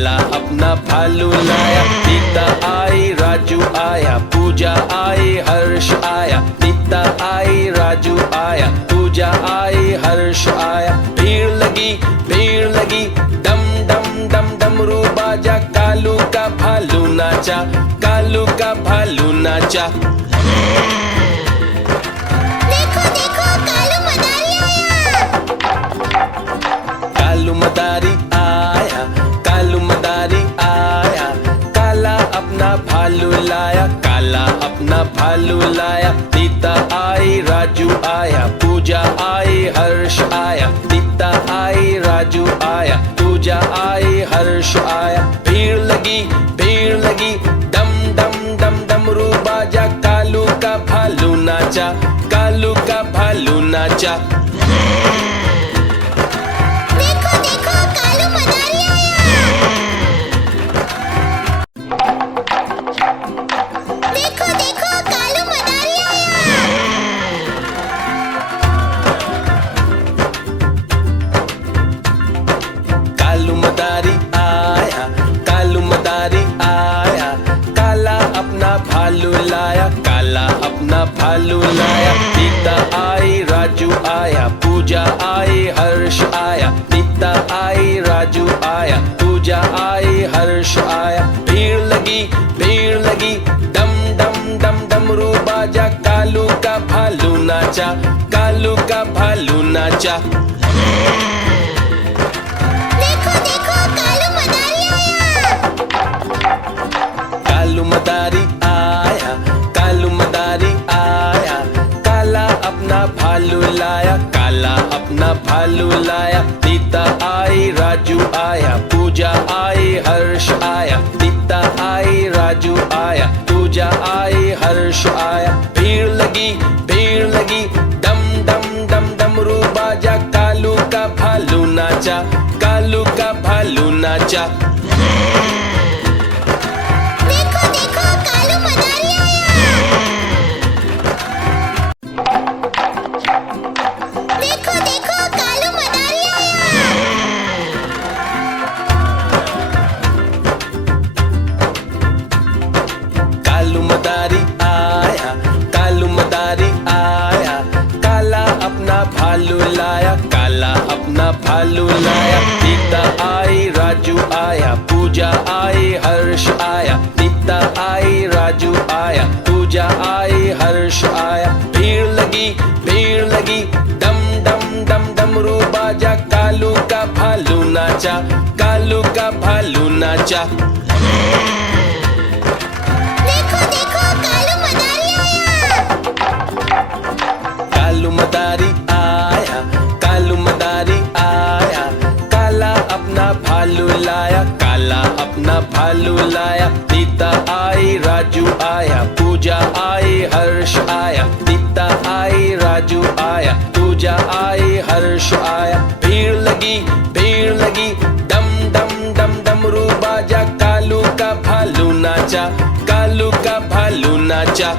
काला अपना भालू लाया। नीता आई, राजू आया, पूजा आई, हर्ष आया। नीता आई, राजू आया, पूजा आई, हर्ष आया। भीड़ लगी डम डम डम डमरू बाजा। कालू का भालू नाचा, कालू का भालू नाचा। देखो देखो कालू मदारी आया। कालू मदारी आया, कालू मदारी आया। काला अपना भालू लाया, काला अपना भालू लाया। नीता आई, राजू आया, पूजा आई, हर्ष आया। नीता आई, राजू आया, पूजा आई, हर्ष आया। भीड़ लगी डम डम डम डमरू बाजा। कालू का भालू नाचा, कालू का भालू नाचा। देखो देखो कालू मदारी आया। देखो देखो कालू मदारी आया। कालू मदारी आया, कालू मदारी आया। काला अपना भालू लाया, काला अपना भालू लाया। नीता आई, राजू आया, पूजा आई, हर्ष आया। नीता आई, राजू आया, पूजा आई, हर्ष आया। भीड़ लगी डम डम डम डमरू बाजा। कालू का भालू नाचा, कालू का भालू नाचा। देखो देखो कालू मदारी आया। कालू मदारी आया, कालू मदारी आया। काला अपना भालू लाया, काला अपना भालू लाया। नीता आई, राजू आया, पूजा आई, हर्ष आया। नीता आई, राजू आया, पूजा आई, हर्ष आया। भीड़ लगी डम डम डम डमरू बाजा। कालू का भालू नाचा, कालू का भालू नाचा। देखो देखो कालू मदारी आया। देखो देखो कालू मदारी आया। कालू मदारी आया, कालू मदारी आया। काला अपना भालू लाया, काला अपना भालू लाया। नीता आई, राजू आया, पूजा आई, हर्ष आया। नीता आई, राजू आया, पूजा आई, हर्ष आया। भीड़ लगी डम डम डम डमरू बाजा। कालू का भालू नाचा, कालू का भालू नाचा। देखो देखो कालू मदारी आया। कालू मदारी आया, कालू मदारी आया। काला अपना भालू लाया, काला अपना भालू लाया। नीता आई, राजू आया, पूजा आई, हर्ष आया। नीता आई, राजू आया, पूजा आई, हर्ष आया। भीड़ लगी डम डम डम डमरू बाजा। कालू का भालू नाचा, कालू का भालू नाचा।